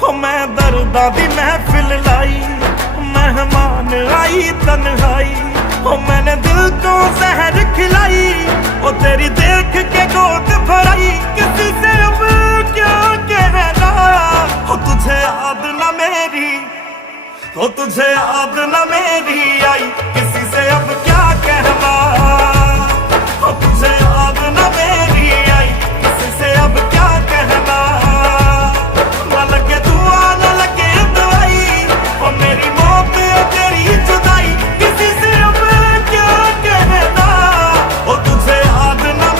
हो मैं दर्दां दी महफिल लाई, मेहमान आई तन्हाई, हो मैंने दिल को जहर खिलाई, ओ तेरी देख के गोद भराई। किसी से अब क्या कहना, हो तुझे याद ना मेरी, हो तुझे याद ना मेरी